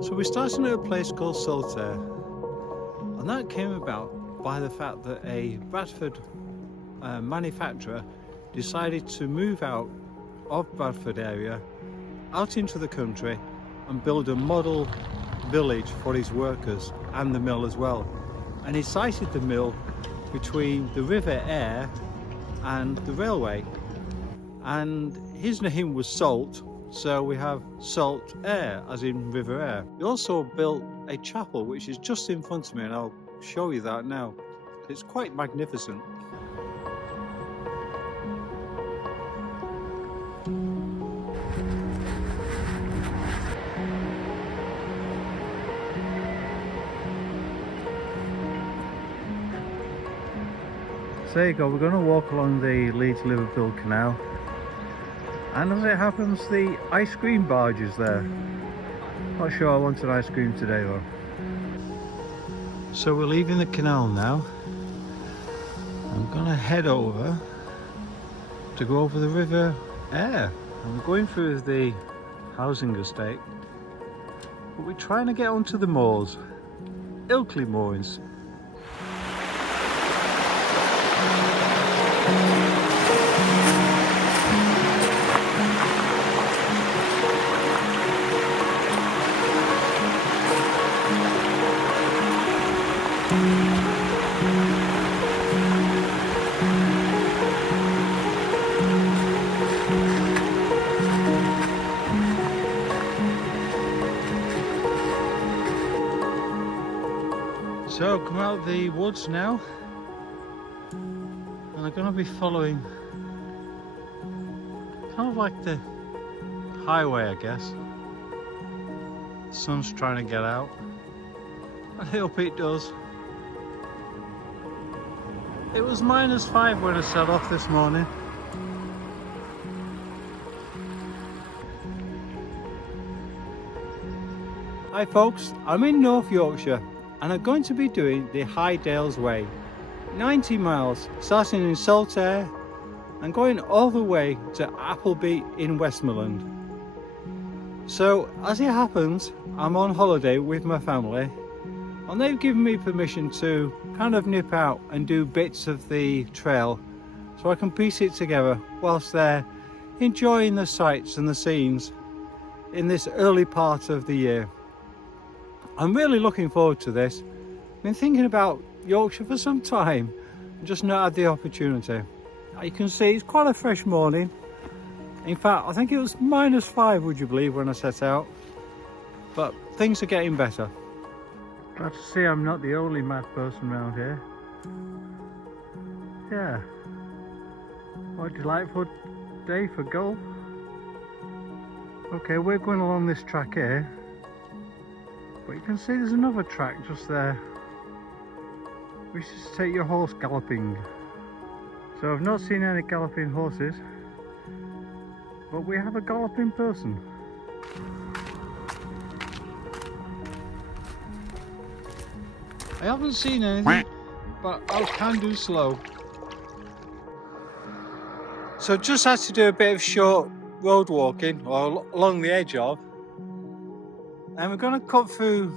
So we're starting at a place called Saltaire, and that came about by the fact that a Bradford manufacturer decided to move out of Bradford area out into the country and build a model village for his workers and the mill as well. And he sited the mill between the River Aire and the railway, and his name was Salt, so we have Saltaire as in River Aire. He also built a chapel which is just in front of me, and I'll show you that now. It's quite magnificent. So there you go, we're going to walk along the Leeds and Liverpool Canal, and as it happens the ice cream barge is there. Not sure I want an ice cream today though. So we're leaving the canal now. I'm going to head over to go over the River Aire. I'm going through the housing estate, but we're trying to get onto the moors, Ilkeley Moor. So come out of the woods now, and I'm going to be following kind of like the highway, I guess. The sun's trying to get out. I hope it does. It was -5 when I set off this morning. Hi folks, I'm in North Yorkshire and I'm going to be doing the High Dales Way. 90 miles, starting in Saltaire and going all the way to Appleby in Westmoreland. So as it happens, I'm on holiday with my family, and they've given me permission to kind of nip out and do bits of the trail so I can piece it together whilst they're enjoying the sights and the scenes in this early part of the year. I'm really looking forward to this. I've been thinking about Yorkshire for some time and just not had the opportunity. You can see it's quite a fresh morning. In fact, I think it was -5, would you believe, when I set out. But things are getting better. Glad to see I'm not the only mad person around here. Yeah. What a delightful day for golf. Okay, we're going along this track here. But you can see there's another track just there, which is to take your horse galloping. So I've not seen any galloping horses, but we have a galloping person. I haven't seen anything, but I can do slow. So just had to do a bit of short road walking, or along the edge of. And we're going to cut through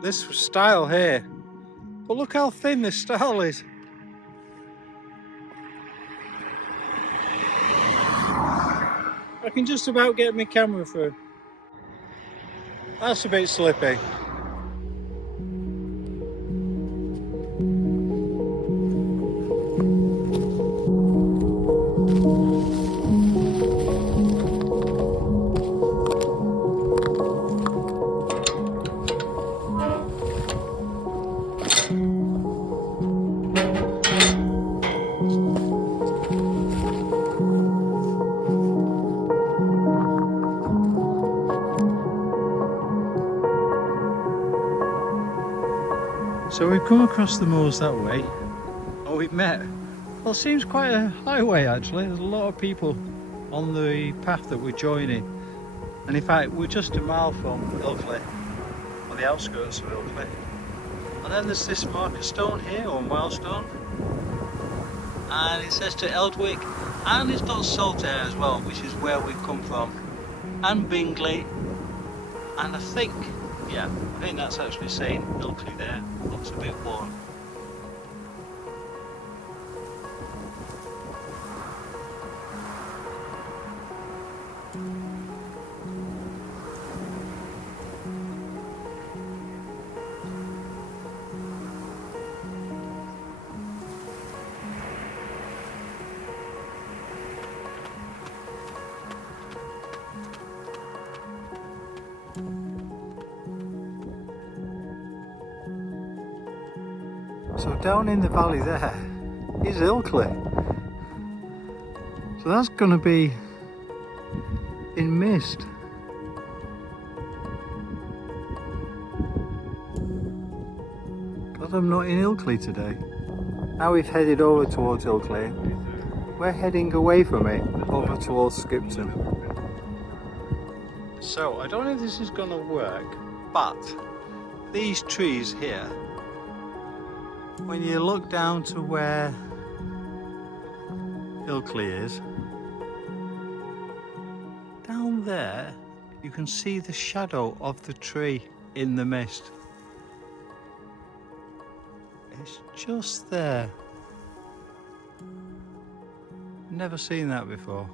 this stile here. But look how thin this stile is. I can just about get my camera through. That's a bit slippy. So we've come across the moors that way. Oh, we've met. Well, it seems quite a highway actually. There's a lot of people on the path that we're joining. And in fact, we're just a mile from Ilkley, or the outskirts of Ilkley. And then there's this marker stone here, or milestone. And it says to Eldwick, and it's got Saltaire as well, which is where we've come from. And Bingley. And I think that's actually saying Ilkley there. Looks a bit worn. So down in the valley there is Ilkley. So that's going to be in mist. Glad I'm not in Ilkley today. Now we've headed over towards Ilkley. We're heading away from it, over towards Skipton. So I don't know if this is going to work, but these trees here, when you look down to where Ilkley is, down there you can see the shadow of the tree in the mist. It's just there. Never seen that before.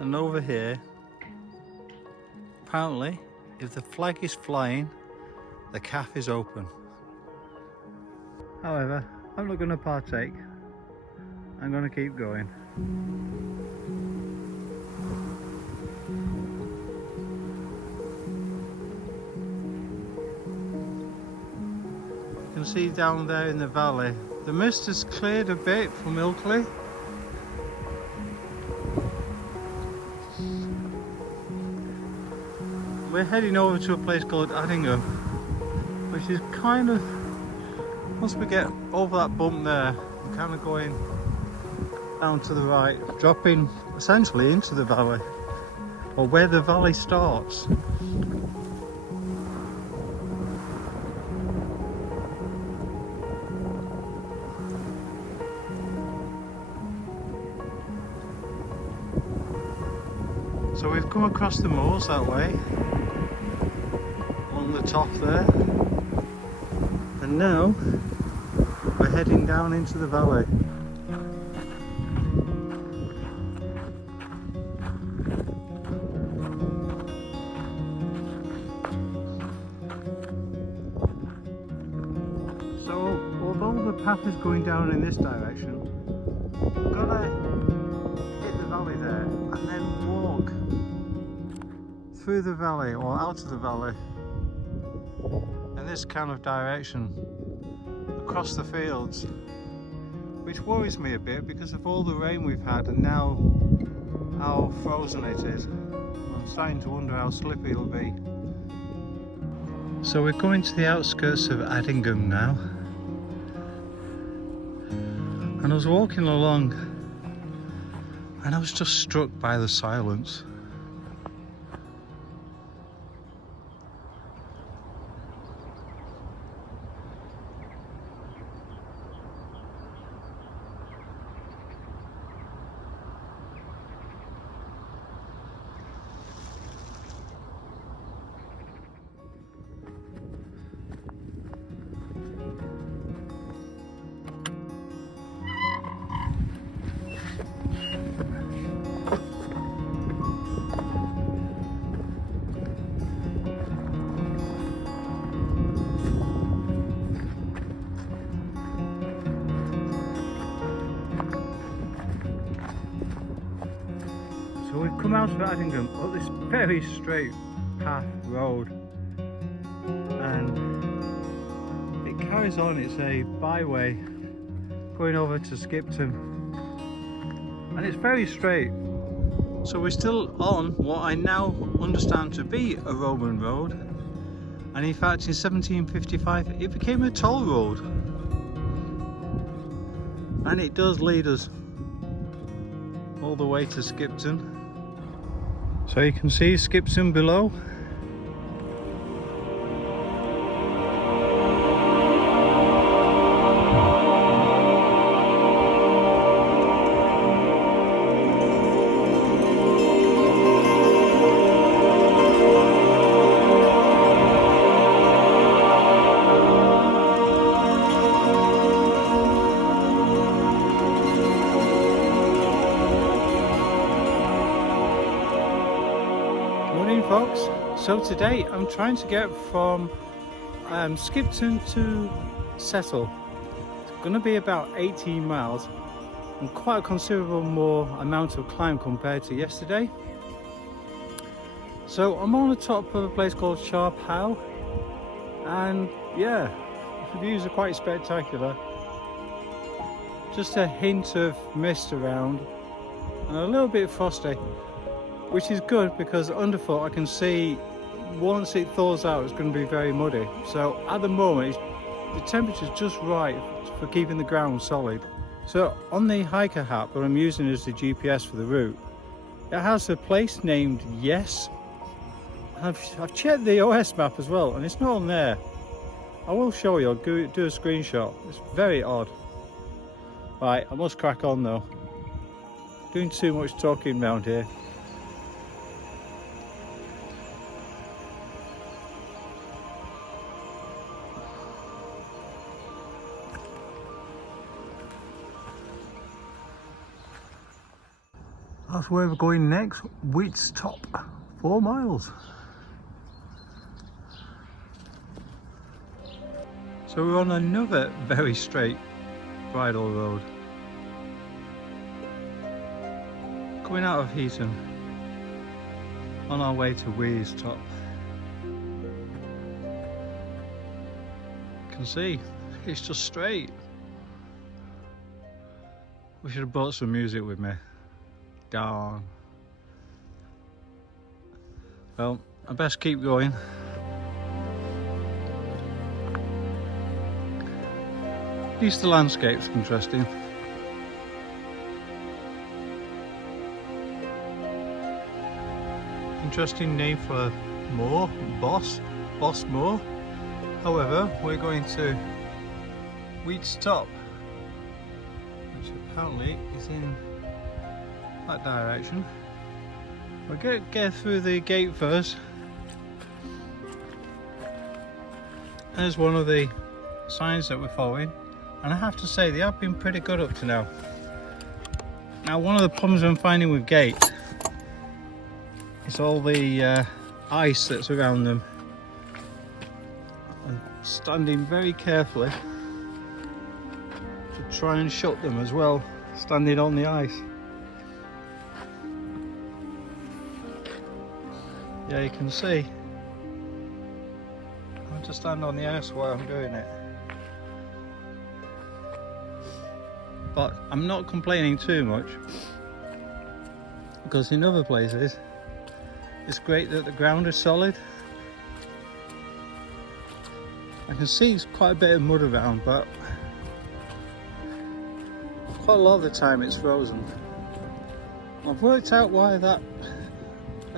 And over here, apparently, if the flag is flying, the calf is open. However, I'm not going to partake. I'm going to keep going. You can see down there in the valley, the mist has cleared a bit from Ilkley. We're heading over to a place called Addingham, which is kind of, once we get over that bump there, we're kind of going down to the right, dropping essentially into the valley, or where the valley starts. So we've come across the moors that way, on the top there, and now we're heading down into the valley. So although the path is going down in this direction, we've got to hit the valley there and then walk through the valley or out of the valley in this kind of direction across the fields, which worries me a bit because of all the rain we've had and now how frozen it is. I'm starting to wonder how slippy it'll be. So we're going to the outskirts of Addingham now, and I was walking along and I was just struck by the silence. So we've come out of Addingham up this very straight path road, and it carries on. It's a byway going over to Skipton, and it's very straight. So we're still on what I now understand to be a Roman road, and in fact in 1755 it became a toll road, and it does lead us all the way to Skipton. So you can see Skipton below. Morning folks. So today I'm trying to get from Skipton to Settle. It's going to be about 18 miles and quite a considerable more amount of climb compared to yesterday. So I'm on the top of a place called Sharp Haw, and yeah, the views are quite spectacular. Just a hint of mist around and a little bit frosty, which is good because underfoot I can see once it thaws out it's going to be very muddy. So at the moment the temperature's just right for keeping the ground solid. So on the hiker app that I'm using as the GPS for the route, it has a place named Yes. I've checked the OS map as well and it's not on there. I will show you, I'll do a screenshot. It's very odd. Right, I must crack on though. Doing too much talking around here. That's where we're going next, Wheat's Top, 4 miles. So we're on another very straight bridle road. Coming out of Heaton, on our way to Wheat's Top. You can see, it's just straight. We should have brought some music with me. Darn. Well, I best keep going. At least the landscape's interesting. Interesting name for a moor, Boss Moor. However, we're going to Wheat's Top, which apparently is in that direction. We'll get through the gate first. There's one of the signs that we're following, and I have to say they have been pretty good up to now. Now one of the problems I'm finding with gate is all the ice that's around them. I'm standing very carefully to try and shut them as well, standing on the ice. Yeah, you can see. I have to stand on the ice while I'm doing it. But I'm not complaining too much, because in other places it's great that the ground is solid. I can see it's quite a bit of mud around, but quite a lot of the time it's frozen. I've worked out why that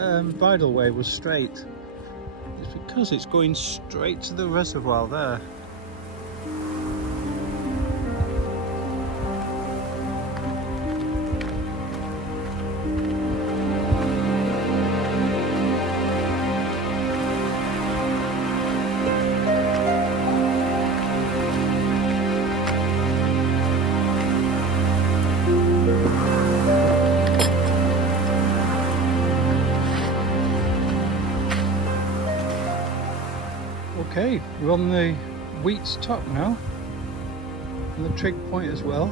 bridleway was straight. It's because it's going straight to the reservoir there. Okay, we're on the Wheat's Top now, and the trig point as well.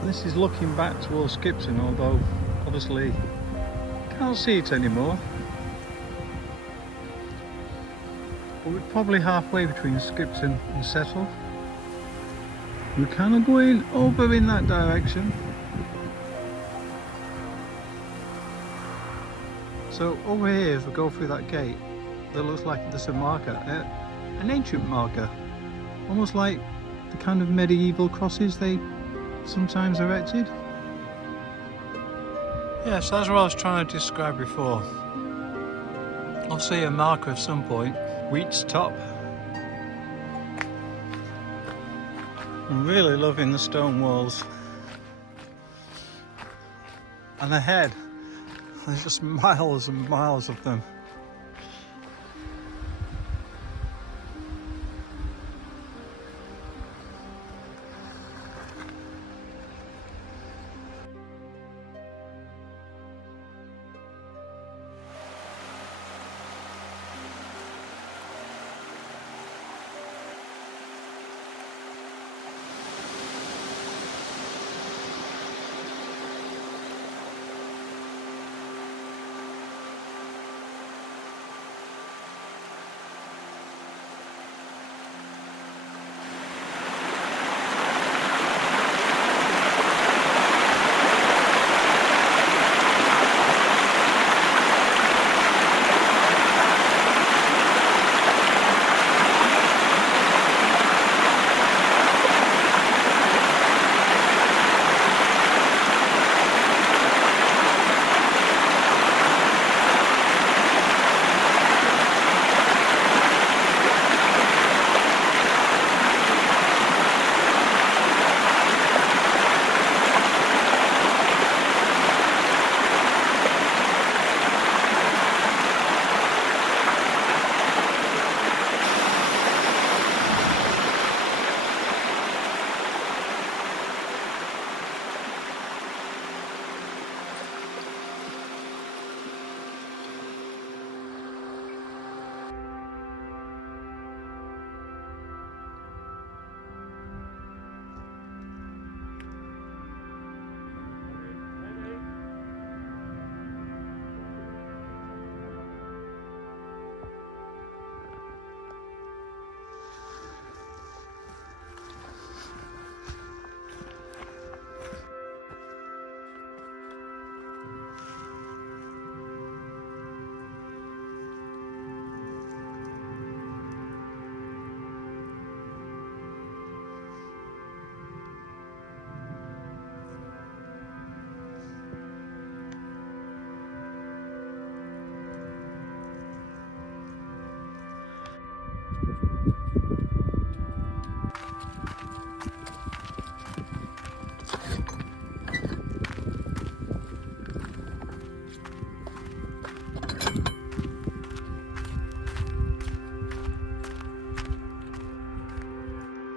And this is looking back towards Skipton, although obviously can't see it anymore. But we're probably halfway between Skipton and Settle. We're kind of going over in that direction. So over here, as we go through that gate, that looks like there's a marker, an ancient marker, almost like the kind of medieval crosses they sometimes erected. Yes, that's what I was trying to describe before. Obviously a marker of some point. Wheat's Top. I'm really loving the stone walls. And ahead, there's just miles and miles of them.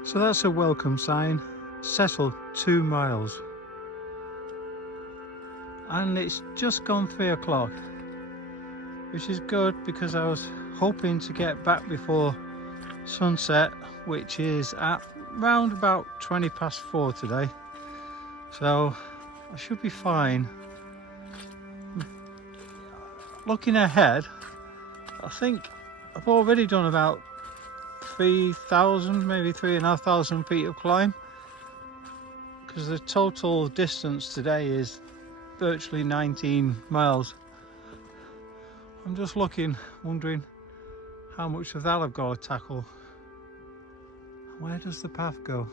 So that's a welcome sign, settle 2 miles. And it's just gone 3 o'clock, which is good because I was hoping to get back before sunset, which is at round about 20 past 4 today. So I should be fine. Looking ahead, I think I've already done about 3,000, maybe 3,500 feet of climb, because the total distance today is virtually 19 miles. I'm just looking, wondering how much of that I've got to tackle. Where does the path go?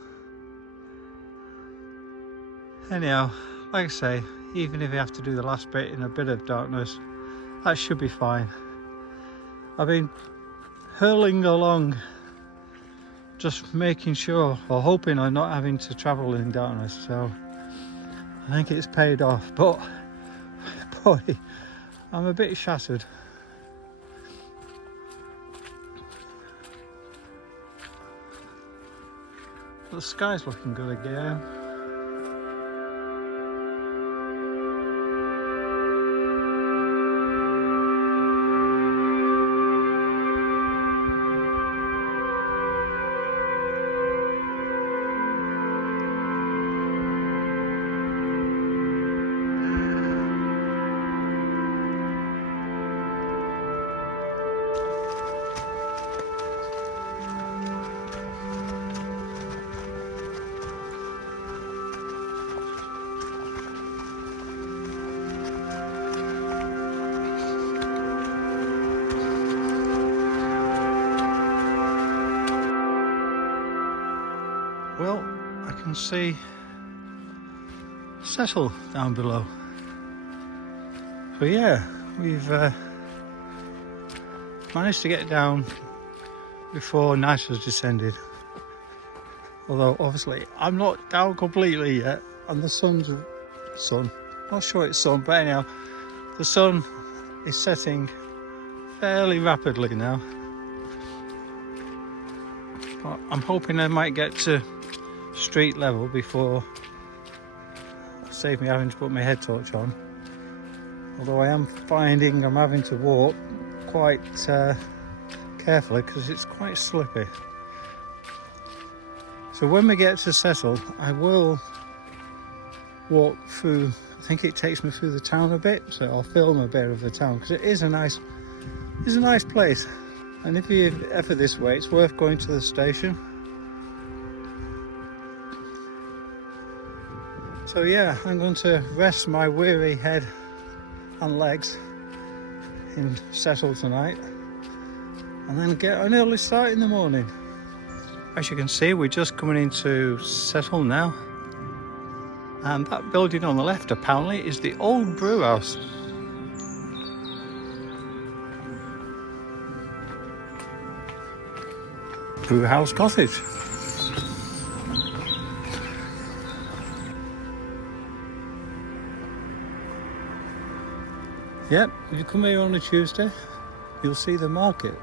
Anyhow, like I say, even if you have to do the last bit in a bit of darkness, that should be fine. I've been hurling along, just making sure or hoping I'm not having to travel in darkness, so I think it's paid off, but boy, I'm a bit shattered. The sky's looking good again. Well, I can see Settle down below. So yeah, we've managed to get down before night has descended. Although obviously I'm not down completely yet, and the sun's not sure it's sun, but anyhow, the sun is setting fairly rapidly now. But I'm hoping I might get to street level before save me having to put my head torch on. Although I am finding I'm having to walk quite carefully because it's quite slippy. So when we get to Settle, I will walk through, I think it takes me through the town a bit, so I'll film a bit of the town because it is a nice place. And if you're ever this way, it's worth going to the station. So yeah, I'm going to rest my weary head and legs in Settle tonight, and then get an early start in the morning. As you can see, we're just coming into Settle now, and that building on the left apparently is the old brew house. Brew house cottage. Yep, if you come here on a Tuesday, you'll see the market.